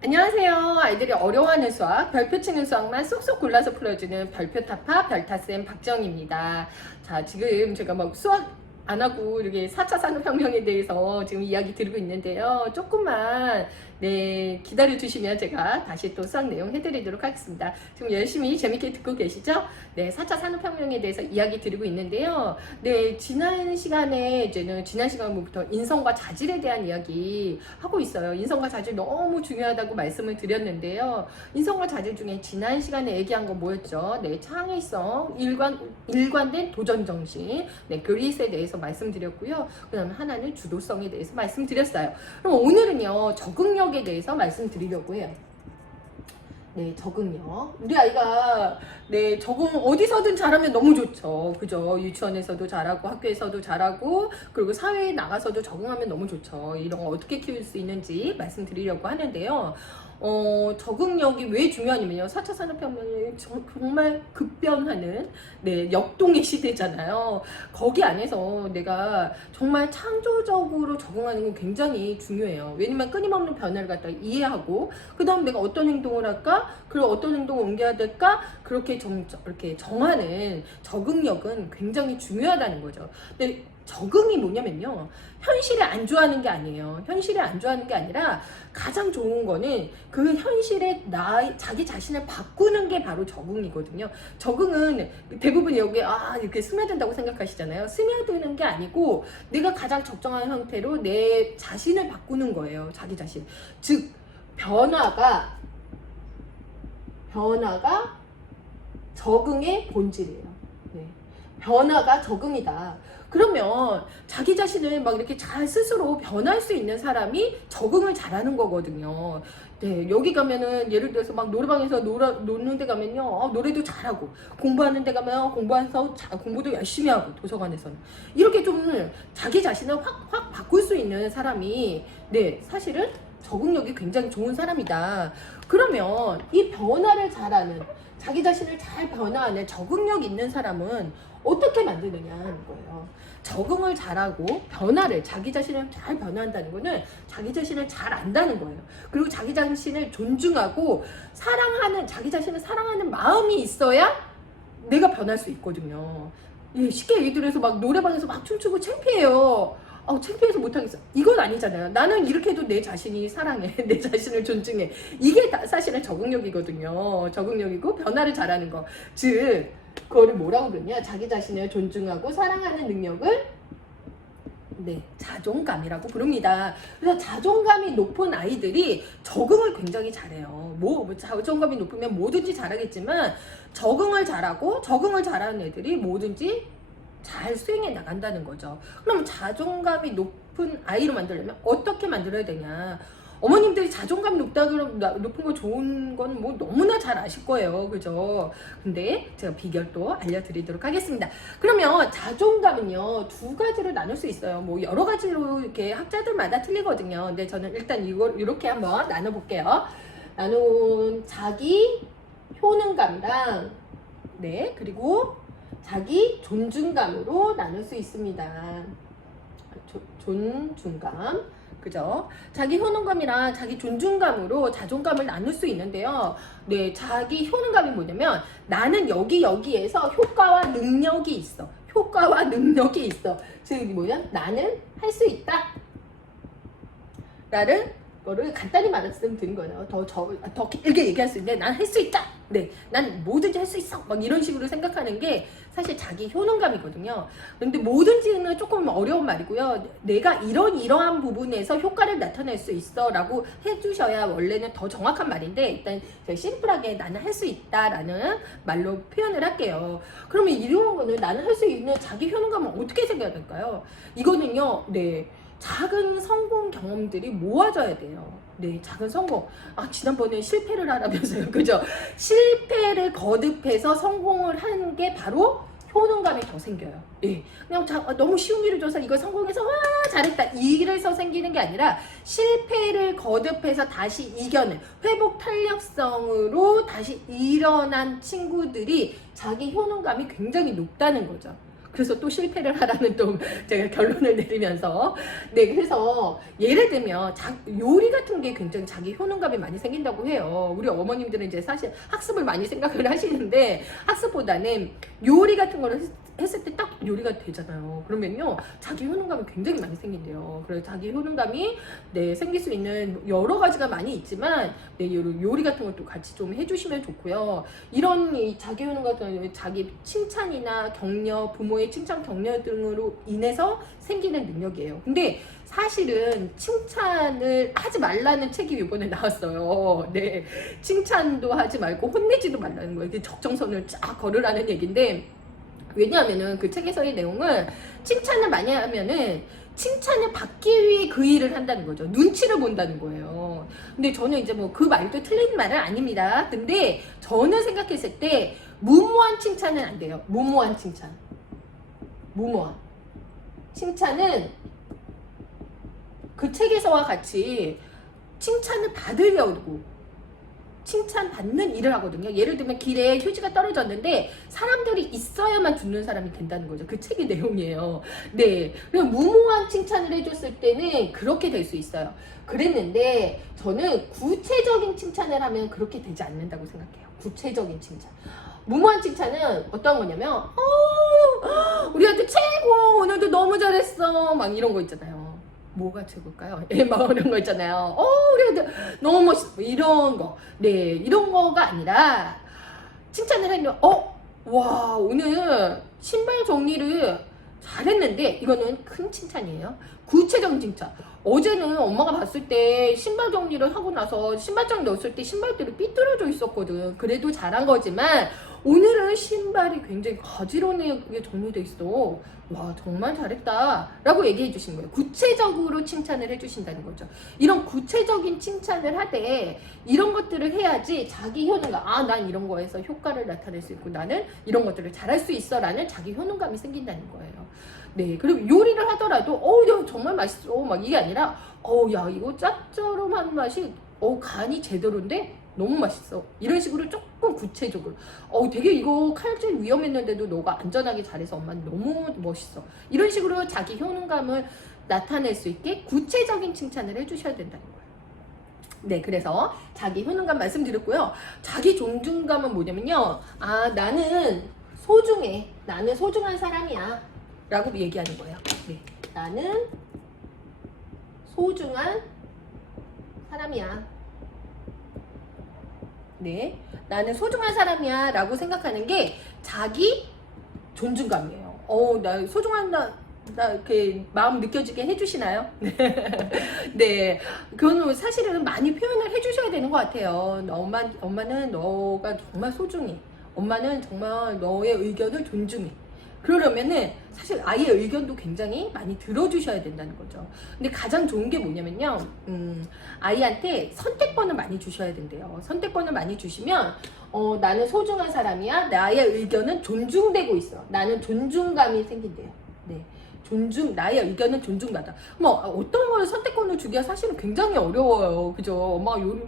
안녕하세요. 아이들이 어려워하는 수학, 별표 치는 수학만 쏙쏙 골라서 풀어주는 별표타파 별타쌤 박정입니다. 자, 지금 제가 막 수학 안 하고 이렇게 4차 산업혁명에 대해서 지금 이야기 드리고 있는데요. 조금만 기다려 주시면 제가 다시 또 수학 내용 해드리도록 하겠습니다. 지금 열심히 재밌게 듣고 계시죠? 4차 산업혁명에 대해서 이야기 드리고 있는데요. 지난 시간에 지난 시간부터 인성과 자질에 대한 이야기 하고 있어요. 인성과 자질 너무 중요하다고 말씀을 드렸는데요. 인성과 자질 중에 지난 시간에 얘기한 거 뭐였죠? 창의성, 일관된 도전 정신, 그릿에 대해서 말씀드렸고요. 그 다음에 하나는 주도성에 대해서 말씀드렸어요. 그럼 오늘은요, 적응력에 대해서 말씀드리려고 해요. 적응력. 우리 아이가 적응 어디서든 잘하면 너무 좋죠. 그죠? 유치원에서도 잘하고 학교에서도 잘하고 그리고 사회에 나가서도 적응하면 너무 좋죠. 이런 거 어떻게 키울 수 있는지 말씀드리려고 하는데요. 적응력이 왜 중요하냐면요. 4차 산업혁명이 정말 급변하는 역동의 시대잖아요. 거기 안에서 내가 정말 창조적으로 적응하는 건 굉장히 중요해요. 왜냐면 끊임없는 변화를 갖다 이해하고 그 다음 내가 어떤 행동을 할까? 그리고 어떤 행동을 옮겨야 될까? 그렇게 이렇게 정하는 적응력은 굉장히 중요하다는 거죠. 근데 적응이 뭐냐면요. 현실에 안주하는 게 아니에요. 현실에 안주하는 게 아니라 가장 좋은 거는 그 현실에 자기 자신을 바꾸는 게 바로 적응이거든요. 적응은 대부분 여기에 이렇게 스며든다고 생각하시잖아요. 스며드는 게 아니고 내가 가장 적정한 형태로 내 자신을 바꾸는 거예요. 자기 자신. 즉 변화가 적응의 본질이에요. 변화가 적응이다. 그러면 자기 자신을 막 이렇게 잘 스스로 변할 수 있는 사람이 적응을 잘하는 거거든요. 여기 가면은 예를 들어서 막 노래방에서 노는 데 가면요. 노래도 잘하고 공부하는 데 가면 공부도 열심히 하고 도서관에서는 이렇게 좀 자기 자신을 확 바꿀 수 있는 사람이 사실은 적응력이 굉장히 좋은 사람이다. 그러면 이 변화를 잘하는 자기 자신을 잘 변화하는 적응력 있는 사람은 어떻게 만드느냐는 거예요. 적응을 잘하고 자기 자신을 잘 변화한다는 거는 자기 자신을 잘 안다는 거예요. 그리고 자기 자신을 존중하고 자기 자신을 사랑하는 마음이 있어야 내가 변할 수 있거든요. 쉽게 얘기 들어서 막 노래방에서 막 춤추고 창피해요. 창피해서 못하겠어. 이건 아니잖아요. 나는 이렇게 해도 내 자신이 사랑해. 내 자신을 존중해. 이게 사실은 적응력이거든요. 적응력이고 변화를 잘하는 거. 즉 그거를 뭐라고 그러냐. 자기 자신을 존중하고 사랑하는 능력을 자존감이라고 부릅니다. 그래서 자존감이 높은 아이들이 적응을 굉장히 잘해요. 자존감이 높으면 뭐든지 잘하겠지만 적응을 잘하고 적응을 잘하는 애들이 뭐든지 잘 수행해 나간다는 거죠. 그럼 자존감이 높은 아이로 만들려면 어떻게 만들어야 되냐? 어머님들이 자존감이 높은 거 좋은 건 뭐 너무나 잘 아실 거예요. 그죠? 근데 제가 비결도 알려드리도록 하겠습니다. 그러면 자존감은요, 두 가지로 나눌 수 있어요. 뭐 여러 가지로 이렇게 학자들마다 틀리거든요. 근데 저는 일단 이걸 이렇게 한번 나눠볼게요. 자기 효능감이랑 그리고 자기 존중감으로 나눌 수 있습니다. 존중감. 그죠? 자기 효능감이랑 자기 존중감으로 자존감을 나눌 수 있는데요. 자기 효능감이 뭐냐면 나는 여기에서 효과와 능력이 있어. 즉 나는 할 수 있다. 라는 거를 간단히 말씀드린 거예요. 더 길게 얘기할 수 있는데 난 할 수 있다. 난 뭐든지 할 수 있어. 막 이런 식으로 생각하는 게 사실 자기 효능감이거든요. 그런데 뭐든지는 조금 어려운 말이고요. 내가 이러한 부분에서 효과를 나타낼 수 있어 라고 해주셔야 원래는 더 정확한 말인데 일단 제가 심플하게 나는 할 수 있다 라는 말로 표현을 할게요. 그러면 이런 거는 나는 할 수 있는 자기 효능감은 어떻게 생겨야 될까요? 이거는요. 작은 성공 경험들이 모아져야 돼요. 작은 성공. 지난번에 실패를 하라면서요. 그죠? 실패를 거듭해서 성공을 하는 게 바로 효능감이 더 생겨요. 그냥 너무 쉬운 일을 줘서 이거 성공해서 와 잘했다 이래서 생기는 게 아니라 실패를 거듭해서 다시 이겨낸 회복 탄력성으로 다시 일어난 친구들이 자기 효능감이 굉장히 높다는 거죠. 그래서 또 실패를 하라는 또 제가 결론을 내리면서 네 그래서 예를 들면 요리 같은 게 굉장히 자기 효능감이 많이 생긴다고 해요. 우리 어머님들은 이제 사실 학습을 많이 생각을 하시는데 학습보다는 요리 같은 거를 했을 때 딱 요리가 되잖아요. 그러면요 자기 효능감이 굉장히 많이 생긴대요. 그래서 자기 효능감이 네 생길 수 있는 여러 가지가 많이 있지만 네 요리 같은 것도 같이 좀 해주시면 좋고요. 이런 이 자기 효능 같은 경우는 자기 칭찬이나 격려, 부모의 칭찬, 격려 등으로 인해서 생기는 능력이에요. 근데 사실은 칭찬을 하지 말라는 책이 이번에 나왔어요. 네, 칭찬도 하지 말고 혼내지도 말라는 거예요. 이게 적정선을 쫙 걸으라는 얘기인데. 왜냐하면은 그 책에서의 내용은 칭찬을 많이 하면은 칭찬을 받기 위해 그 일을 한다는 거죠. 눈치를 본다는 거예요. 근데 저는 이제 뭐 그 말도 틀린 말은 아닙니다. 근데 저는 생각했을 때 무모한 칭찬은 안 돼요. 무모한 칭찬. 무모한. 칭찬은 그 책에서와 같이 칭찬을 받으려고 칭찬받는 일을 하거든요. 예를 들면 길에 휴지가 떨어졌는데 사람들이 있어야만 듣는 사람이 된다는 거죠. 그 책의 내용이에요. 네, 그럼 무모한 칭찬을 해줬을 때는 그렇게 될 수 있어요. 그랬는데 저는 구체적인 칭찬을 하면 그렇게 되지 않는다고 생각해요. 구체적인 칭찬. 무모한 칭찬은 어떤 거냐면 우리 아들 최고! 오늘도 너무 잘했어! 막 이런 거 있잖아요. 뭐가 최고일까요? 예, 막 이런 거 있잖아요. 우리 애들 너무 멋있어. 이런 거. 네, 이런 거가 아니라 칭찬을 하면 와, 오늘 신발 정리를 잘했는데 이거는 큰 칭찬이에요. 구체적인 칭찬. 어제는 엄마가 봤을 때 신발 정리를 하고 나서 신발장 넣었을 때 신발들이 삐뚤어져 있었거든. 그래도 잘한 거지만 오늘은 신발이 굉장히 가지런하게 정리돼 있어. 와, 정말 잘했다 라고 얘기해 주시는 거예요. 구체적으로 칭찬을 해 주신다는 거죠. 이런 구체적인 칭찬을 하되 이런 것들을 해야지 자기 효능감, 난 이런 거에서 효과를 나타낼 수 있고 나는 이런 것들을 잘할 수 있어 라는 자기 효능감이 생긴다는 거예요. 네, 그리고 요리를 하더라도 야, 정말 맛있어 막 이게 아니라 야, 이거 짭조름한 맛이 간이 제대로인데 너무 맛있어. 이런 식으로 조금 구체적으로 되게 이거 칼질 위험했는데도 너가 안전하게 잘해서 엄마는 너무 멋있어. 이런 식으로 자기 효능감을 나타낼 수 있게 구체적인 칭찬을 해주셔야 된다는 거예요. 네, 그래서 자기 효능감 말씀드렸고요. 자기 존중감은 뭐냐면요. 나는 소중해. 나는 소중한 사람이야 라고 얘기하는 거예요. 네, 나는 소중한 사람이야. 네, 나는 소중한 사람이야 라고 생각하는 게 자기 존중감이에요. 나 소중한다, 나 이렇게 마음 느껴지게 해주시나요? 네, 그건 사실은 많이 표현을 해주셔야 되는 것 같아요. 엄마는 너가 정말 소중해. 엄마는 정말 너의 의견을 존중해. 그러려면은 사실 아이의 의견도 굉장히 많이 들어주셔야 된다는 거죠. 근데 가장 좋은 게 뭐냐면요. 아이한테 선택권을 많이 주셔야 된대요. 선택권을 많이 주시면 나는 소중한 사람이야. 나의 의견은 존중되고 있어. 나는 존중감이 생긴대요. 네. 나의 의견은 존중받아. 어떤 걸 선택권을 주기가 사실은 굉장히 어려워요. 그죠? 엄마가 요리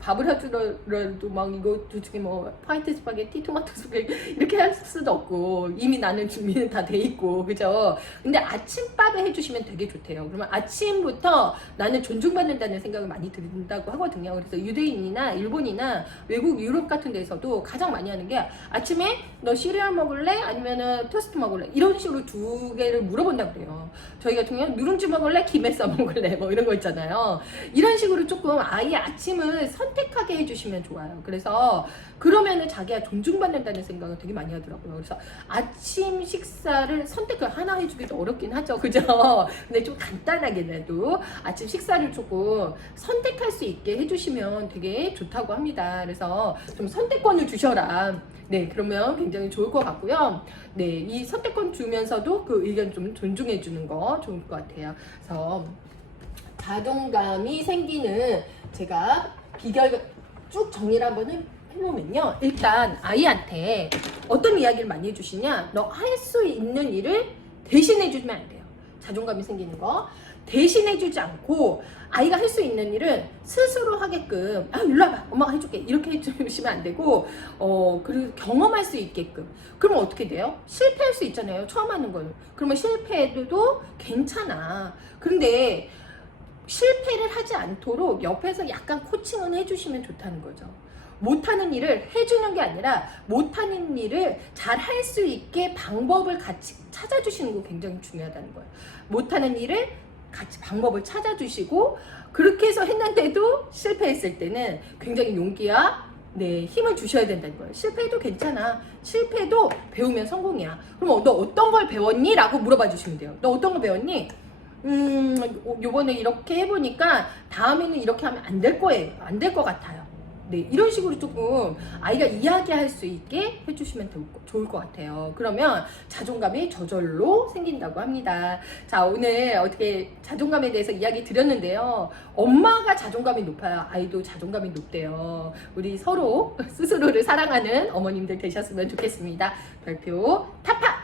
밥을 하더라도 막 이거 솔직히 화이트 스파게티, 토마토 스파게티 이렇게 할 수도 없고 이미 나는 준비는 다 돼 있고 그죠? 근데 아침밥에 해주시면 되게 좋대요. 그러면 아침부터 나는 존중받는다는 생각을 많이 든다고 하거든요. 그래서 유대인이나 일본이나 외국 유럽 같은 데서도 가장 많이 하는 게 아침에 너 시리얼 먹을래? 아니면은 토스트 먹을래? 이런 식으로 두 개를 물어본다고 그래요. 저희 같은 경우는 누룽지 먹을래? 김에 싸 먹을래? 이런 거 있잖아요. 이런 식으로 조금 아이의 아침을 선택하게 해주시면 좋아요. 그래서 그러면은 자기가 존중받는다는 생각을 되게 많이 하더라고요. 그래서 아침 식사를 선택을 하나 해주기도 어렵긴 하죠. 그죠? 근데 좀 간단하게라도 아침 식사를 조금 선택할 수 있게 해주시면 되게 좋다고 합니다. 그래서 좀 선택권을 주셔라. 네, 그러면 굉장히 좋을 것 같고요. 네, 이 선택권 주면서도 그 의견 좀 존중해 주는 거 좋을 것 같아요. 그래서 자존감이 생기는 제가 비결 쭉 정리를 한번 해보면요. 일단 아이한테 어떤 이야기를 많이 해주시냐. 너 할 수 있는 일을 대신해 주면 안 돼요. 자존감이 생기는 거. 대신해주지 않고 아이가 할 수 있는 일은 스스로 하게끔, 아 일로 와봐 엄마가 해줄게 이렇게 해주시면 안 되고, 그리고 경험할 수 있게끔. 그러면 어떻게 돼요? 실패할 수 있잖아요, 처음 하는 거는. 그러면 실패해도 괜찮아. 그런데 실패를 하지 않도록 옆에서 약간 코칭은 해주시면 좋다는 거죠. 못하는 일을 해주는 게 아니라 못하는 일을 잘 할 수 있게 방법을 같이 찾아주시는 거 굉장히 중요하다는 거예요. 못하는 일을 같이 방법을 찾아주시고, 그렇게 해서 했는데도 실패했을 때는 굉장히 용기와 힘을 주셔야 된다는 거예요. 실패해도 괜찮아. 실패도 배우면 성공이야. 그럼 너 어떤 걸 배웠니? 라고 물어봐 주시면 돼요. 너 어떤 걸 배웠니? 요번에 이렇게 해보니까 다음에는 이렇게 하면 안 될 거예요. 안 될 것 같아요. 네, 이런 식으로 조금 아이가 이야기할 수 있게 해주시면 좋을 것 같아요. 그러면 자존감이 저절로 생긴다고 합니다. 자, 오늘 어떻게 자존감에 대해서 이야기 드렸는데요. 엄마가 자존감이 높아요. 아이도 자존감이 높대요. 우리 서로 스스로를 사랑하는 어머님들 되셨으면 좋겠습니다. 별표 타파!